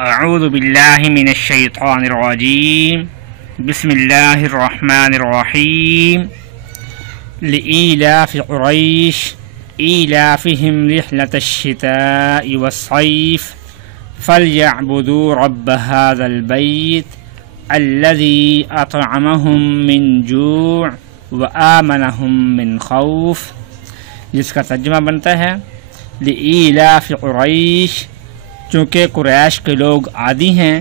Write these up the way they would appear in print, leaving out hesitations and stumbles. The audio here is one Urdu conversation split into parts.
اعوذ باللہ من الشیطان الرجیم بسم اللہ الرحمن الرحیم لإیلاف قریش ایلافہم رحلة الشتاء والصیف فلیعبدوا رب هذا البیت الذی اطعمہم من جوع وآمنہم من خوف، جس کا ترجمہ بنتا ہے لإیلاف قریش، چونکہ قریش کے لوگ عادی ہیں،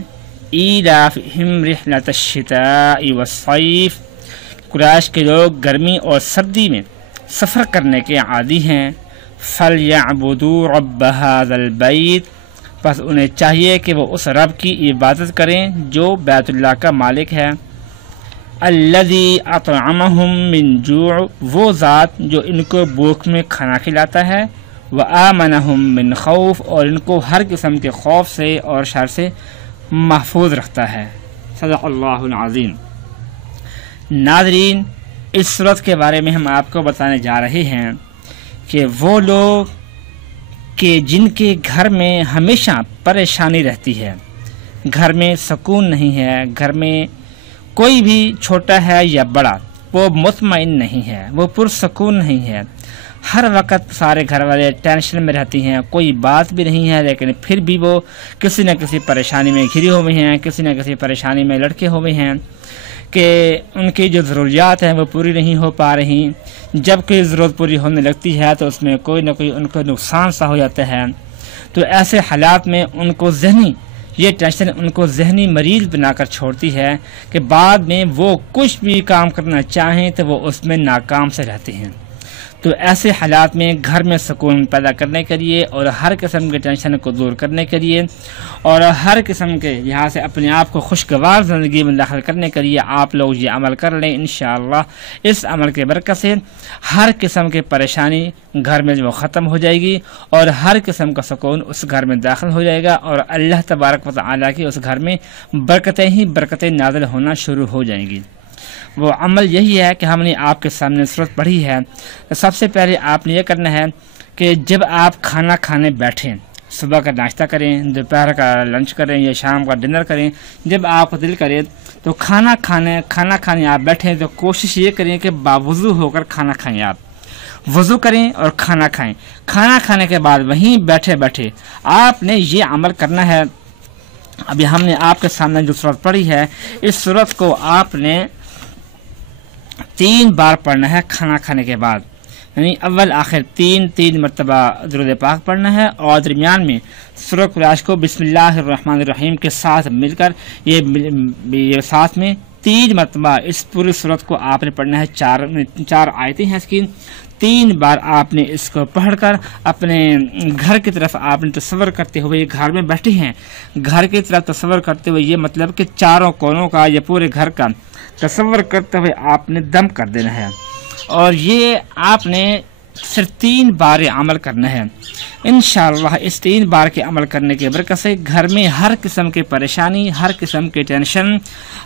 ایلافہم رحلۃ الشتاء والصیف، قریش کے لوگ گرمی اور سردی میں سفر کرنے کے عادی ہیں، فلیعبدوا رب ھذا البیت، پس انہیں چاہیے کہ وہ اس رب کی عبادت کریں جو بیت اللہ کا مالک ہے، الذی اطعمہم من جوع، وہ ذات جو ان کو بھوک میں کھانا کھلاتا ہے، وآمنہم من خوف، اور ان کو ہر قسم کے خوف سے اور شر سے محفوظ رکھتا ہے۔ صدق اللہ العظیم۔ ناظرین، اس صورت کے بارے میں ہم آپ کو بتانے جا رہے ہیں کہ وہ لوگ کہ جن کے گھر میں ہمیشہ پریشانی رہتی ہے، گھر میں سکون نہیں ہے، گھر میں کوئی بھی چھوٹا ہے یا بڑا وہ مطمئن نہیں ہے، وہ پرسکون نہیں ہے، ہر وقت سارے گھر والے ٹینشن میں رہتی ہیں، کوئی بات بھی نہیں ہے لیکن پھر بھی وہ کسی نہ کسی پریشانی میں گھری ہوئے ہیں، کسی نہ کسی پریشانی میں لڑکے ہوئے ہیں کہ ان کی جو ضروریات ہیں وہ پوری نہیں ہو پا رہی، جب کوئی ضرورت پوری ہونے لگتی ہے تو اس میں کوئی نہ کوئی ان کو نقصان سا ہو جاتا ہے۔ تو ایسے حالات میں ان کو یہ ٹینشن ان کو ذہنی مریض بنا کر چھوڑتی ہے کہ بعد میں وہ کچھ بھی کام کرنا چاہیں تو وہ اس میں ناکام سے رہتے ہیں۔ تو ایسے حالات میں گھر میں سکون پیدا کرنے کے لیے اور ہر قسم کے ٹینشن کو دور کرنے کے لیے اور ہر قسم کے یہاں سے اپنے آپ کو خوشگوار زندگی میں داخل کرنے کے لیے آپ لوگ یہ عمل کر لیں، انشاءاللہ اس عمل کے برکت سے ہر قسم کی پریشانی گھر میں جو ختم ہو جائے گی اور ہر قسم کا سکون اس گھر میں داخل ہو جائے گا اور اللہ تبارک و تعالیٰ کی اس گھر میں برکتیں ہی برکتیں نازل ہونا شروع ہو جائیں گی۔ وہ عمل یہی ہے کہ ہم نے آپ کے سامنے صورت پڑھی ہے۔ سب سے پہلے آپ نے یہ کرنا ہے کہ جب آپ کھانا کھانے بیٹھیں، صبح کا ناشتہ کریں، دوپہر کا لنچ کریں یا شام کا ڈنر کریں، جب آپ دل کرے تو کھانا کھانے آپ بیٹھیں تو کوشش یہ کریں کہ باوضو ہو کر کھانا کھائیں، آپ وضو کریں اور کھانا کھائیں۔ کھانا کھانے کے بعد وہیں بیٹھے بیٹھے آپ نے یہ عمل کرنا ہے۔ ابھی ہم نے آپ کے سامنے جو صورت پڑھی ہے، اس صورت کو آپ نے 3 بار پڑھنا ہے کھانا کھانے کے بعد، یعنی اول آخر 3 مرتبہ درود پاک پڑھنا ہے اور درمیان میں سورہ قریش کو بسم اللہ الرحمن الرحیم کے ساتھ مل کر یہ ساتھ میں 3 مرتبہ اس پوری صورت کو آپ نے پڑھنا ہے۔ 4 آیتیں ہیں اس کی، 3 بار آپ نے اس کو پڑھ کر اپنے گھر کی طرف آپ نے تصور کرتے ہوئے، گھر میں بیٹھے ہیں، گھر کی طرف تصور کرتے ہوئے، یہ مطلب کہ چاروں کونوں کا یا پورے گھر کا تصور کرتے ہوئے آپ نے دم کر دینا ہے اور یہ آپ نے صرف 3 بار عمل کرنا ہے۔ انشاءاللہ اس 3 بار کے عمل کرنے کے برکت سے گھر میں ہر قسم کی پریشانی، ہر قسم کی ٹینشن،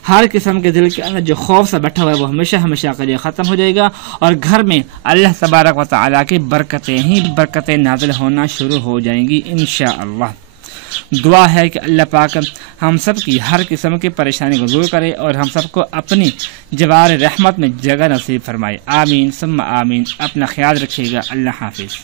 ہر قسم کے دل کے اندر جو خوف سے بیٹھا ہوا ہے وہ ہمیشہ کے لیے ختم ہو جائے گا اور گھر میں اللہ تبارک و تعالیٰ کی برکتیں ہی برکتیں نازل ہونا شروع ہو جائیں گی انشاءاللہ۔ دعا ہے کہ اللہ پاک ہم سب کی ہر قسم کی پریشانی کو دور کرے اور ہم سب کو اپنی جوار رحمت میں جگہ نصیب فرمائے، آمین ثم آمین۔ اپنا خیال رکھیے گا، اللہ حافظ۔